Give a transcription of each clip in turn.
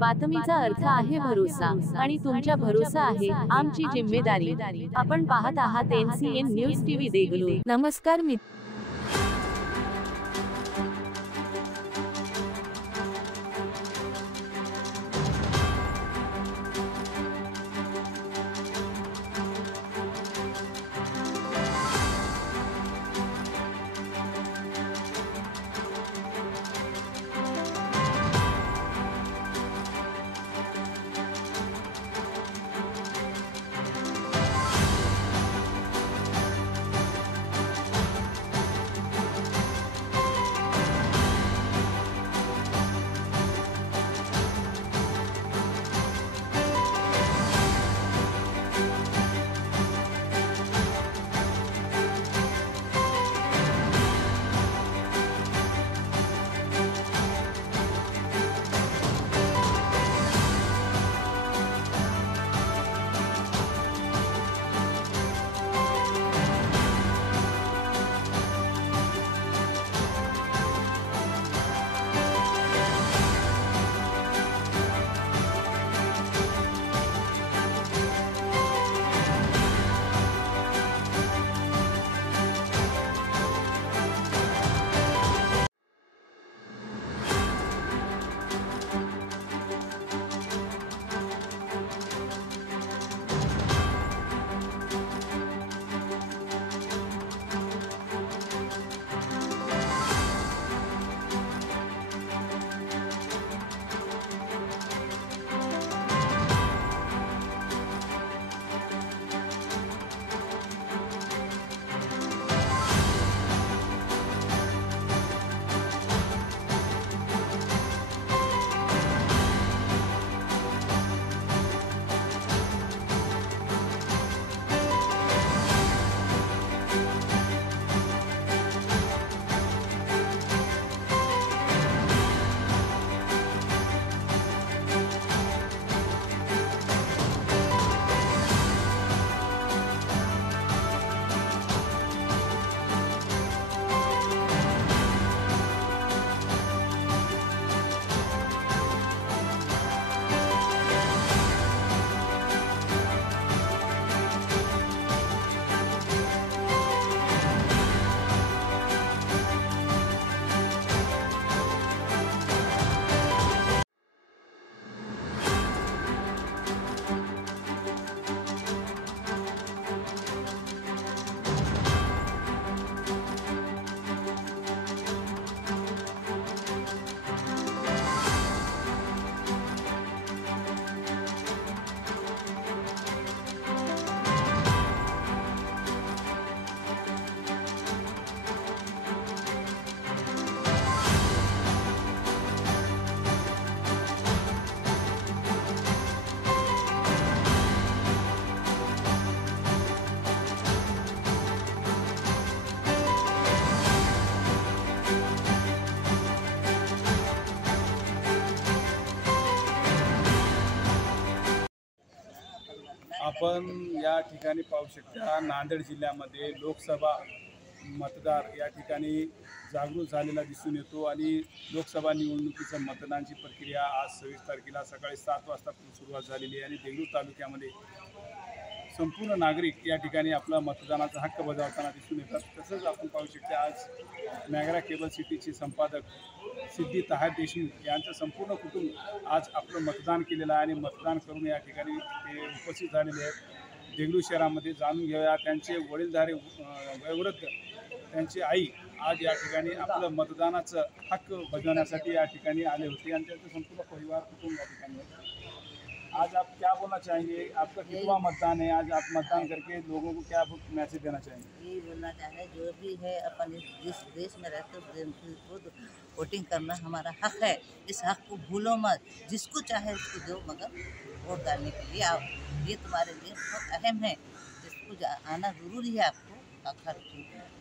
बातमीचा अर्थ आहे भरोसा आणि तुमच्या भरोसा आहे आमची जिम्मेदारी। आपण पाहत आहात NCN न्यूज टीव्ही देगलूर। नमस्कार मित्र। आपण या ठिकाणी पाहू शकता, नांदेड जिल्ह्यामध्ये लोकसभा मतदार या ठिकाणी जागृत झालेला दिसून येतो आणि लोकसभा निवडणुकीचं मतदानाची प्रक्रिया आज 26 तारखेला सकाळी 7 वाजतापासून सुरुवात झालेली आहे आणि देगलूर तालुक्यामध्ये संपूर्ण नागरिक या ठिकाणी आपला मतदानाचा हक्क बजावताना दिसून येतात। तसंच आपण पाहू शकता, आज मॅगरा केबल सिटीचे संपादक सिद्धी तहार देशमुख यांचं संपूर्ण कुटुंब आज आपलं मतदान केलेलं आहे आणि मतदान करून या ठिकाणी ते उपस्थित झालेले आहेत। देगलूर शहरामध्ये जाणून घेऊया, त्यांचे वडीलधारे वयोवृद्ध त्यांची आई आज या ठिकाणी आपलं मतदानाचं हक्क बजावण्यासाठी या ठिकाणी आले होते आणि त्यांचं संपूर्ण परिवार कुटुंब या ठिकाणी है। आज आप क्या बोलना चाहेंगे, आपका कितना मतदान है, आज आप मतदान करके लोगों को क्या मैसेज देना चाहेंगे? ये बोलना चाहे जो भी है अपन जिस देश में रहते हो वोटिंग करना हमारा हक है। इस हक को भूलो मत, जिसको चाहे उसको दो, मगर वोट डालने के लिए आओ। ये तुम्हारे लिए बहुत अहम है, इसको आना ज़रूरी है। आपको हर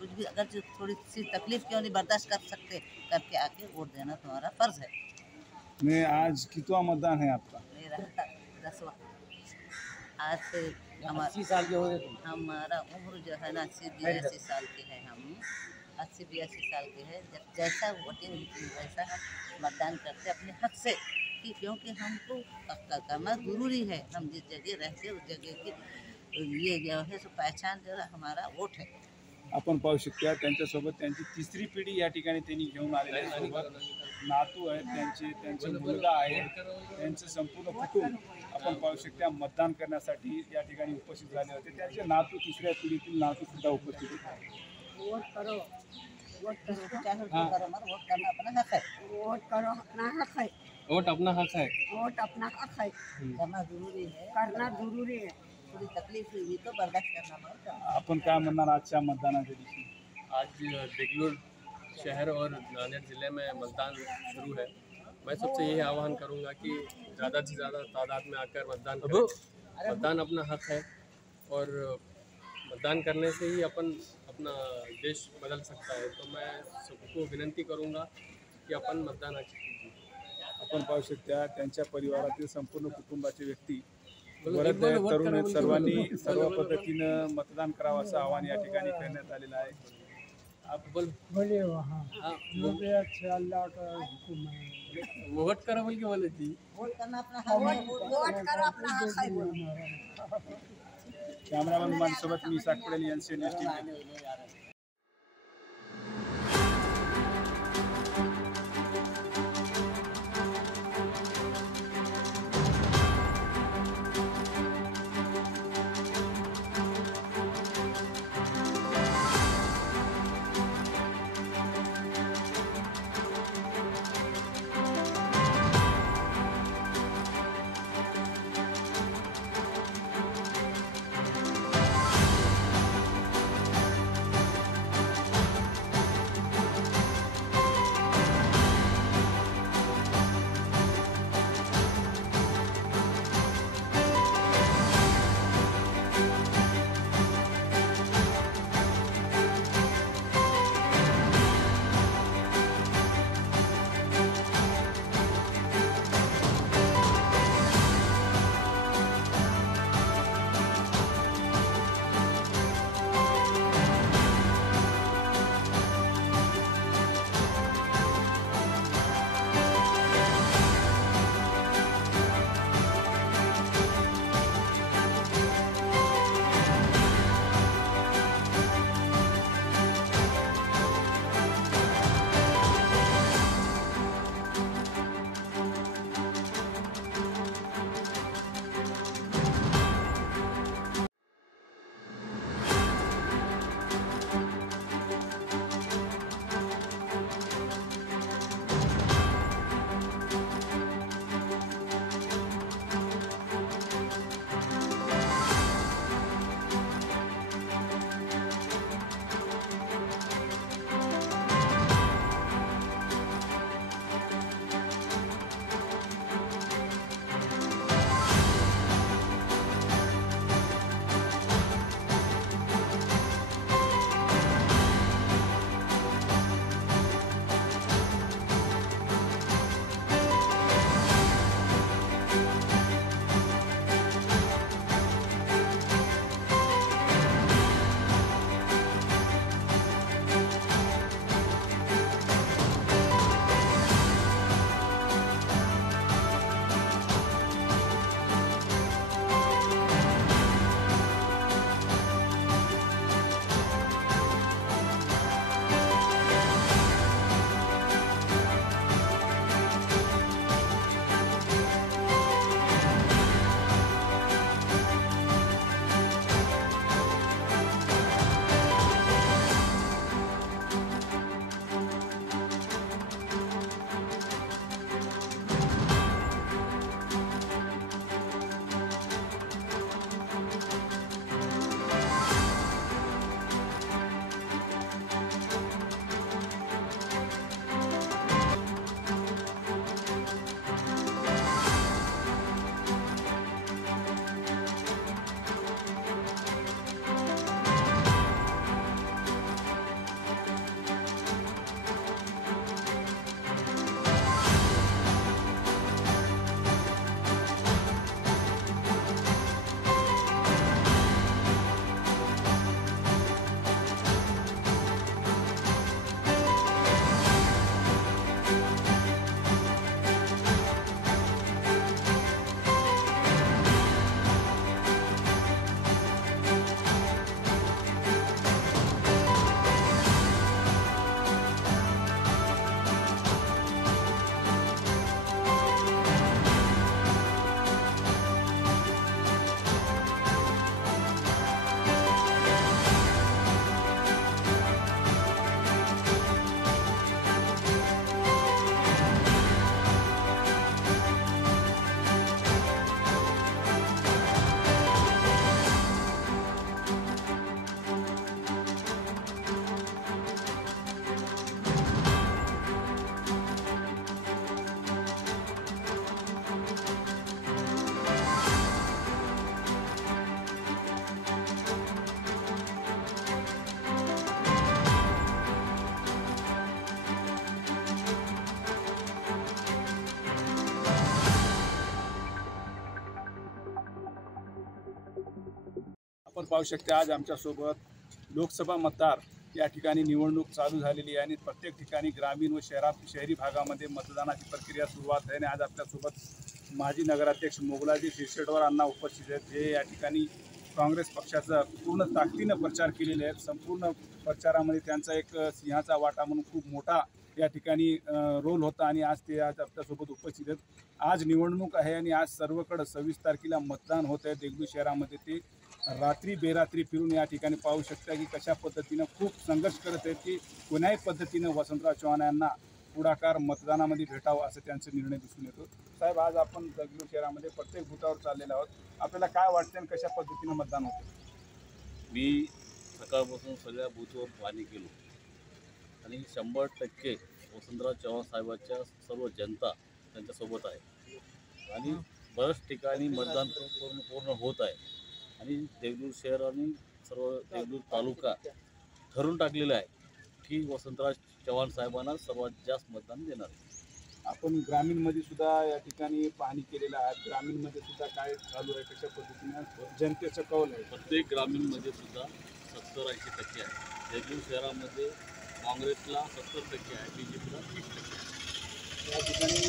कुछ भी अगर जो थोड़ी सी तकलीफ क्यों नहीं बर्दाश्त कर सकते, करके आके वोट देना तुम्हारा फ़र्ज़ है। मैं आज कितना मतदान है आपका? मेरा 10वां। आज से 80 साल के हो गए तुम? हमारा उम्र जो है ना 80-82 साल के हैं हम। 80-82 साल के हैं। जब जैसा वोटिंग वैसा हम मतदान करते अपने हक से कि क्योंकि हमको करना ज़रूरी है। हम जिस जगह रहते उस जगह की ये जो है सो पहचान जो है हमारा वोट है। आपण पाहू शकता त्यांच्यासोबत त्यांची तिसरी पिढी या ठिकाणी त्यांनी घेऊन आलेली आहे. सोबत नातू आहेत त्यांचे मुलगा आहे, त्यांचं संपूर्ण कुटुंब आपण पाहू शकता मतदान करण्यासाठी या ठिकाणी उपस्थित झाले होते. त्यांचे नातू तिसऱ्या पिढीतील नातू सुद्धा उपस्थित होते. वोट करो, चाहे उसको करो, मगर वोट करना अपना हक है। वोट करो, अपना हक है। वोट अपना हक है। वोट अपना हक है, करना ज़रूरी है। करना जरूरी है। थोड़ी तकलीफ हुई तो बर्दाश्त करना पड़ेगा। आपण काय म्हणणार आजच्या मतदानाच्या दिवशी? आज देगलूर शहर और नांदेड़ ज़िले में मतदान शुरू है। मैं सबसे यही आह्वान करूंगा कि ज़्यादा से ज़्यादा तादाद में आकर मतदान करें। मतदान अपना हक है और मतदान करने से ही अपन अपना देश बदल सकता है। तो मैं सबको विनंती करूंगा कि अपन मतदान आज कीजिए। आपण पाहू शकता त्यांच्या परिवारातील संपूर्ण कुटुंबाचे व्यक्ती वृद्ध आहेत, तरुण आहेत, सर्वांनी सर्व पद्धतीनं मतदान करावं असं आवाहन या ठिकाणी करण्यात आलेलं आहे. आप बोल बोलिए वहाँ हाँ जो भी अच्छा अल्लाह का हुक्म है। वोट करो बोल के बोले थी। वोट करना अपना हक है। वोट करो, अपना हक है। कॅमेरामन माझ्यासोबत मी Isaq Patel, NCN news TV. पाहू शकता आज आमच्यासोबत लोकसभा मतदार या ठिकाणी निवडणूक चालू झालेली आहे आणि प्रत्येक ठिकाणी ग्रामीण व शहरी भागामध्ये मतदानाची प्रक्रिया सुरुवात आहे आणि आज आपल्यासोबत माजी नगराध्यक्ष मोगलाजी शिरसेटवार अण्णा उपस्थित आहेत, जे या ठिकाणी काँग्रेस पक्षाचा पूर्ण ताकदीनं प्रचार केलेले आहेत. संपूर्ण प्रचारामध्ये त्यांचा एक सिंहाचा वाटा म्हणून खूप मोठा या ठिकाणी रोल होता आणि आज आपल्यासोबत उपस्थित आहेत. आज निवडणूक आहे आणि आज सर्वकडे 26 तारखेला मतदान होत आहे. देगलूर शहरामध्ये ते रात्री बेरात्री फिरून या ठिकाणी पाहू शकता की कशा पद्धतीनं खूप संघर्ष करत आहेत की कोण्याही पद्धतीनं वसंतराव चव्हाण यांना पुढाकार मतदानामध्ये भेटावं असं त्यांचा निर्णय दिसून येतो. साहेब, आज आपण देगलूर शहरामध्ये प्रत्येक बूथावर चाललेलो आहोत. आपल्याला काय वाटतं आणि कशा पद्धतीनं मतदान होतं? मी सकाळपासून सगळ्या बूथवर पाहणी केलो आणि 100% वसंतराव चव्हाण साहेबांच्या सर्व जनता त्यांच्यासोबत आहे आणि बऱ्याच ठिकाणी मतदान पूर्ण होत आहे आणि देगलूर शहर आणि सर्व देगलूर तालुका ठरवून टाकलेला आहे की वसंतराव चव्हाण साहेबांना सर्वात जास्त मतदान देणार आहे. आपण ग्रामीणमध्ये सुद्धा या ठिकाणी पाहणी केलेलं आहे. ग्रामीणमध्ये सुद्धा काय चालू आहे, कशा पद्धतीनं जनतेचं कौल आहे? प्रत्येक ग्रामीणमध्ये सुद्धा 70-80% आहे. देगलूर शहरामध्ये काँग्रेसला 70% आहे, BJPला 30% आहे. या ठिकाणी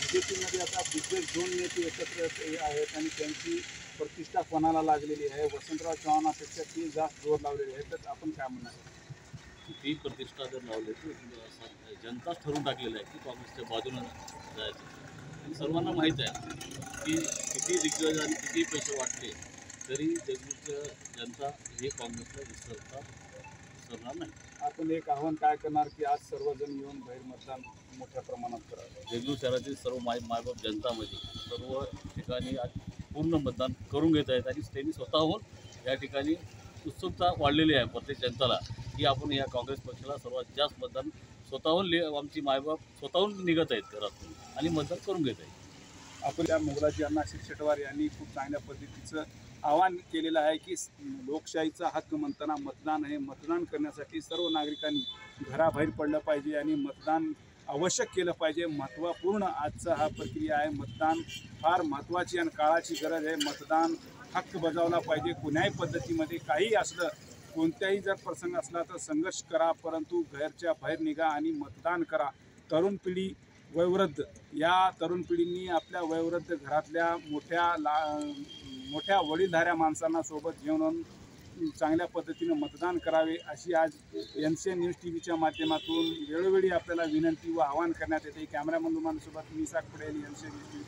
BJPमध्ये आता दिग्गज 2 नेते एकत्र आहेत आणि त्यांची प्रतिष्ठा कोणाला लागलेली आहे? वसंतराव चव्हाणापेक्षा ती जास्त जोर लावलेली आहे. तर आपण काय म्हणणार? ती प्रतिष्ठा जर लावली तर जनताच ठरवून टाकलेलं आहे की काँग्रेसच्या बाजूनं जायचं आणि सर्वांना माहीत आहे की किती दिग्गज आणि किती पैसे वाटले तरी देगलूरच्या जनता हे काँग्रेसला विसरणार नाही. आपण एक आव्हान काय करणार की आज सर्वजण येऊन बाहेर मतदान मोठ्या प्रमाणात करावं? देगलूर शहरातील सर्व मायबाप जनतामध्ये सर्व ठिकाणी आज पूर्ण मतदान करून घेत आहेत आणि त्यांनी स्वतःहून या ठिकाणी उत्सुकता वाढलेली आहे प्रत्येक जनताला की आपण या काँग्रेस पक्षाला सर्वात जास्त मतदान स्वतःहून आमची मायबाप स्वतःहून निघत आहेत घरातून आणि मतदान करून घेत आहेत. आपण त्या मोगलाजी अण्णा शिरसेटवार यांनी खूप चांगल्या पद्धतीचं आवाहन केलेलं आहे की लोकशाहीचा हक्क म्हणताना मतदान आहे. मतदान करण्यासाठी सर्व नागरिकांनी घराबाहेर पडलं पाहिजे आणि मतदान आवश्यक केलं पाहिजे. महत्त्वपूर्ण आजचा हा प्रक्रिया आहे. मतदान फार महत्त्वाची आणि काळाची गरज आहे. मतदान हक्क बजावला पाहिजे. कुण्याही पद्धतीमध्ये काही असलं, कोणत्याही जर प्रसंग असला तर संघर्ष करा, परंतु घरच्या बाहेर निघा आणि मतदान करा. तरुण पिढी, वयोवृद्ध, या तरुण पिढींनी आपल्या वयोवृद्ध घरातल्या मोठ्या वडीलधाऱ्या माणसांना सोबत घेऊन चांगल्या पद्धतीनं मतदान करावे अशी आज NCN न्यूज TVच्या माध्यमातून वेळोवेळी आपल्याला विनंती व आवाहन करण्यात येते. कॅमेरामन रुमानसोबत मी साक पडेल, NCN न्यूज TV.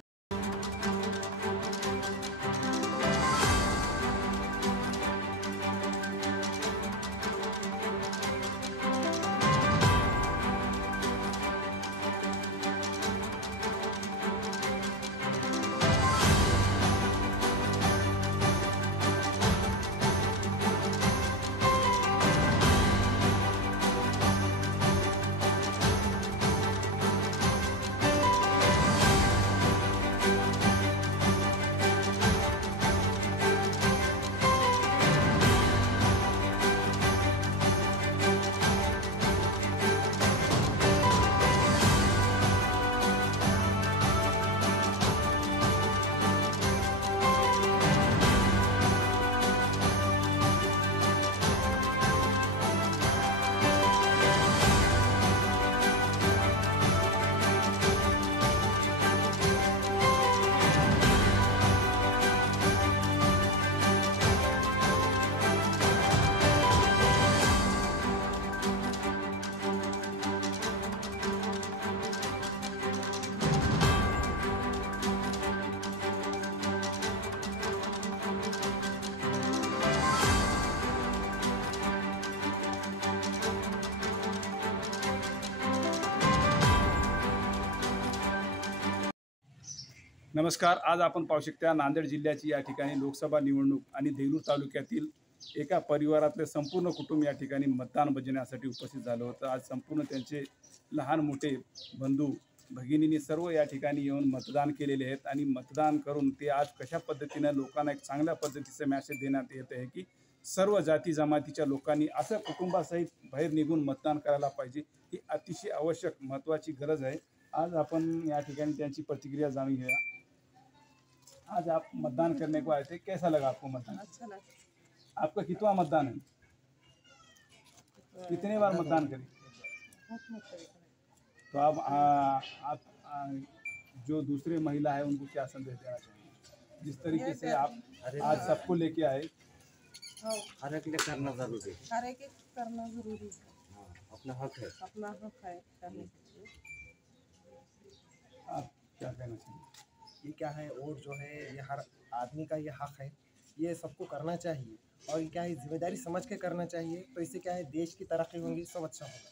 नमस्कार. आज आपण पाहू शकता नांदेड जिल्ह्याची या ठिकाणी लोकसभा निवडणूक आणि देगलूर तालुक्यातील एका परिवारातले संपूर्ण कुटुंब या ठिकाणी मतदान बजावण्यासाठी उपस्थित झालं होतं. आज संपूर्ण त्यांचे लहान मोठे बंधू भगिनींनी सर्व या ठिकाणी येऊन मतदान केलेले आहेत आणि मतदान करून ते आज कशा पद्धतीनं लोकांना एक चांगल्या पद्धतीचं मॅसेज देण्यात येत आहे की सर्व जाती जमातीच्या लोकांनी असं कुटुंबासहित बाहेर निघून मतदान करायला पाहिजे. ही अतिशय आवश्यक महत्त्वाची गरज आहे. आज आपण या ठिकाणी त्यांची प्रतिक्रिया जाणून घेऊया. आज आप मतदान करने को आए थे, कैसा लगा आपको मतदान? अच्छा लगा। आपका कितवा मतदान है? कितने बार मतदान करें? तो आप जो दूसरे महिला है उनको क्या संदेश देना चाहिए? जिस तरीके से आप आज सबको लेके आए, हर एक लिए करना जरूरी है। हर एक करना जरूरी है, हाँ, अपना हक है। अपना हक है करने के लिए। आप क्या कहना चाहिए? ये क्या है, वोट जो है ये हर आदमी का ये हक है, ये सबको करना चाहिए। और ये क्या है, जिम्मेदारी समझ के करना चाहिए। तो इससे क्या है, देश की तरक्की होगी, सब अच्छा होगा।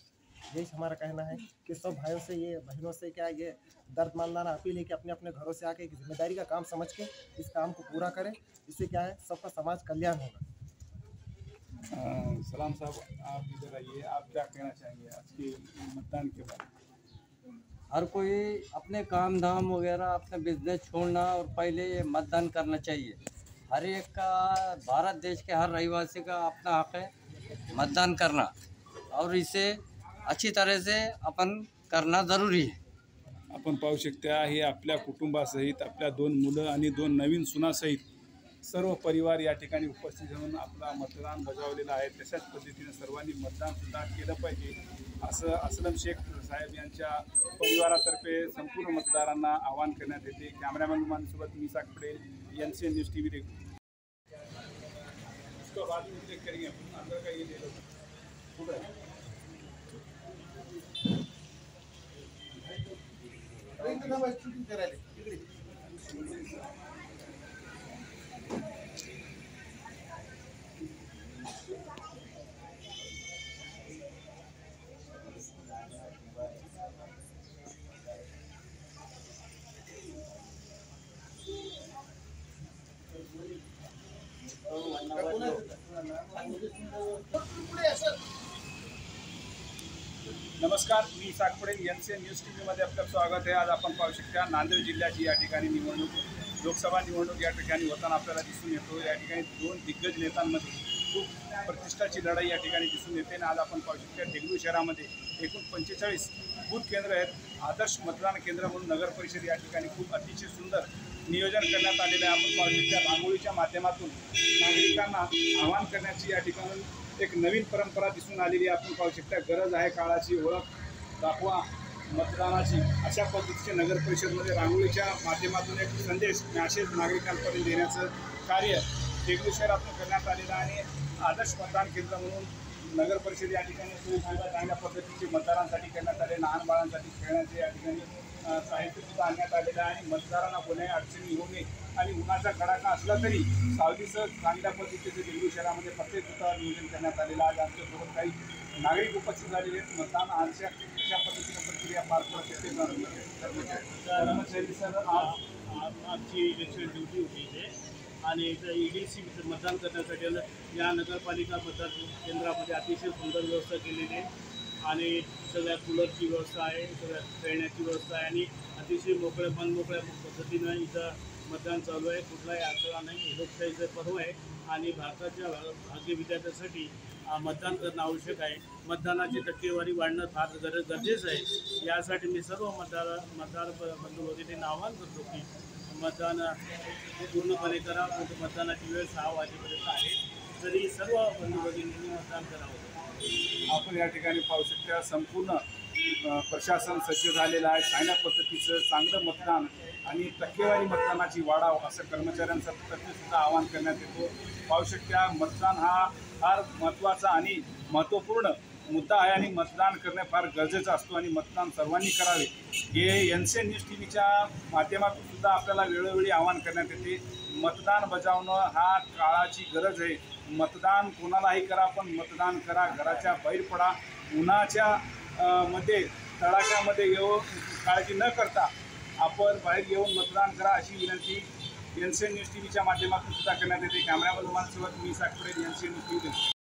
यही हमारा कहना है कि सब भाइयों से, ये बहनों से क्या ये दर्द मानदाना अपील है कि अपने अपने घरों से आके एक जिम्मेदारी का काम समझ के इस काम को पूरा करें। इससे क्या है, सबका समाज कल्याण होगा। सलाम साहब, आप इधर आइए, आप क्या कहना चाहेंगे आज के मतदान के बारे में? हर कोई अपने काम धाम वगैरह अपना बिजनेस छोड़ना और पहले ये मतदान करना चाहिए। हर एक का, भारत देश के हर रहवासी का अपना हक है मतदान करना, और इसे अच्छी तरह से अपन करना ज़रूरी है। आपण पाहू शकता, हे आपल्या कुटुंबासहित, आपल्या 2 मुलं आणि 2 नवीन सुनासहित सर्व परिवार या ठिकाणी उपस्थित होऊन आपला मतदान बजावलेलं आहे। तशाच पद्धतीने सर्वांनी मतदानसुद्धा केलं पाहिजे, असं असलम शेख साहेब यांच्या परिवारातर्फे संपूर्ण मतदारांना आवाहन करण्यात येते। कॅमेरामॅन रुमानसोबत मी साकपडे, NCN न्यूज़ TV देखो। इसको बाद में चेक करेंगे, अंदर का ये ले लो। नमस्कार, मी साकपडे, NCN न्यूज़ TV मध्ये आपलं स्वागत आहे। आज आपण पाहू शकता, नांदेड जिल्ह्याची या ठिकाणी निवडणूक, लोकसभा निवडणूक या ठिकाणी होताना आपल्याला दिसून येतो। या ठिकाणी 2 दिग्गज नेत्यांमध्ये खूप प्रतिष्ठाची लढाई या ठिकाणी दिसून येते। आज आपण पाहू शकता, देगलूर शहरामध्ये एकूण 45 बूथ केंद्र आहेत। आदर्श मतदान केंद्र म्हणून नगर परिषद या ठिकाणी खूप अतिशय सुंदर नियोजन करण्यात आलेलं आहे। आपण पाहू शकता, रांगोळीच्या माध्यमातून नागरिकांना आवाहन करण्याची या ठिकाणी एक नवीन परंपरा दिसून आलेली आहे। आपण पाहू शकता, गरज आहे काळाची, ओळख दाखवा मतदानाची, अशा पद्धतीचे नगर परिषदमध्ये रांगोळीच्या माध्यमातून एक संदेश, मॅसेज नागरिकांपर्यंत देण्याचं कार्य देगलूर शहरातून करण्यात आलेलं आहे। आदर्श मतदान केंद्र म्हणून नगर परिषद या ठिकाणी सुविधा चांगल्या पद्धतीचे मतदारांसाठी करण्यात आले, लहान बाळांसाठी खेळण्याचे या ठिकाणी साहित्यसुद्धा आणण्यात आलेलं आहे। आणि मतदारांना कोणत्याही अडचणी येऊ नये आणि उन्हाचा कडाका असला तरी सावलीसह चांगल्या पद्धतीचे देगलूर शहरामध्ये प्रत्येक बूथावर नियोजन करण्यात आलेलं आहे। आमच्यासोबत काही नागरिक उपस्थित झालेले आहेत। मतदान आजच्या कशा पद्धतीने प्रक्रिया पार पडते कर्मचारी सर, आज आमची इलेक्शन ड्युटी होती इथे आणि इथं EDC मतदान करण्यासाठी या नगरपालिका मतदान केंद्रामध्ये अतिशय सुंदर व्यवस्था केलेली आहे आणि सगळ्या कूलरची व्यवस्था आहे, सगळ्या खेळण्याची व्यवस्था आहे आणि अतिशय मनमोकळ्या पद्धतीनं इथं मतदान चालू आहे। कुठलाही अडथळा नाही, लोकशाहीचं पर्व आहे आणि भारताच्या भाग्य विद्यार्थ्यांसाठी मतदान करणं आवश्यक आहे। मतदानाची टक्केवारी वाढणं फार गरजेचं आहे। यासाठी मी सर्व मतदार बंधू भगिनींना आवाहन करतो की मतदान पूर्णपणे करा। मतदानाची वेळ 6 वाजेपर्यंत आहे, तरी सर्व बंधू भगिनींनी मतदान करावं। आपण या ठिकाणी पाहू शकता, संपूर्ण प्रशासन सज्ज झालेलं आहे। चांगल्या पद्धतीचं चांगलं मतदान आणि टक्केवारी मतदानाची वाढाव असं कर्मचाऱ्यांचं सुद्धा आवाहन करण्यात येतो। पाहू शकता, मतदान हा फार महत्त्वाचा आणि महत्त्वपूर्ण मुद्दा आहे आणि मतदान करणे फार गरजेचं असतो आणि मतदान सर्वांनी करावे, हे NCN न्यूज़ TVच्या माध्यमातून सुद्धा आपल्याला वेळोवेळी आवाहन करण्यात येते। मतदान बजावणं हा काळाची गरज आहे। मतदान कोणालाही करा, पण मतदान करा, घराच्या बाहेर पडा, उन्हाच्या मध्ये तडाख्यामध्ये येऊन काळजी न करता आपण बाहेर येऊन मतदान करा, अशी विनंती NCN न्यूज़ TVच्या माध्यमातून सुद्धा करण्यात येते। कॅमेरामॅन रुमानसोबत मी साकपडे, NCN न्यूज़ TV।